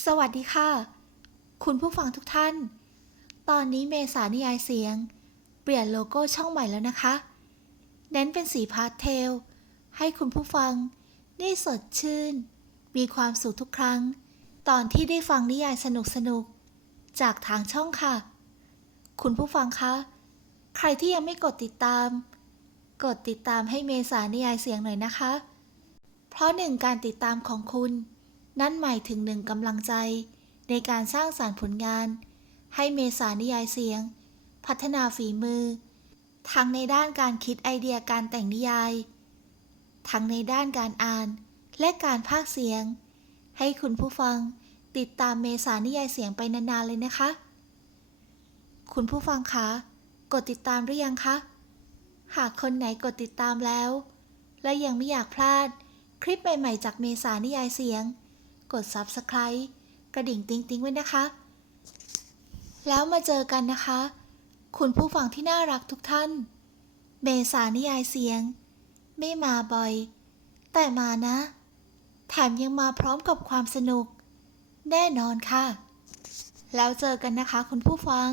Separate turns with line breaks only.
สวัสดีค่ะ คุณผู้ฟังทุกท่าน ตอนนี้เมษานิยายเสียง เปลี่ยนโลโก้ช่องใหม่แล้วนะคะ เน้นเป็นสีพาสเทล ให้คุณผู้ฟังได้สดชื่น มีความสุขทุกครั้ง ตอนที่ได้ฟังนิยายสนุกๆจากทางช่องค่ะ คุณผู้ฟังคะ ใครที่ยังไม่กดติดตาม กดติดตามให้เมษานิยายเสียงหน่อยนะคะ เพราะหนึ่งการติดตามของคุณ นั่นหมายถึงหนึ่งกำลังใจ ในการสร้างสารรค์ผลงาน ให้เมษานิยายเสียง พัฒนาฝีมือ ทั้งในด้านการคิดไอเดียการแต่งนิยาย ทั้งในด้านการอ่านและการพากย์เสียง ให้คุณผู้ฟังติดตามเมษานิยายเสียงไปนานๆเลยนะคะ คุณผู้ฟังคะ กดติดตามหรือยังคะ หากคนไหนกดติดตามแล้ว และยังไม่อยากพลาด คลิปใหม่ๆจากเมษานิยายเสียง กด Subscribe กระดิ่งติ๊งติ๊งไว้นะคะ แล้วมาเจอกันนะคะ คุณผู้ฟังที่น่ารักทุกท่าน เมษานิยายเสียง ไม่มาบ่อย แต่มานะ แถมยังมาพร้อมกับความสนุก แน่นอนค่ะ แล้วเจอกันนะคะคุณผู้ฟัง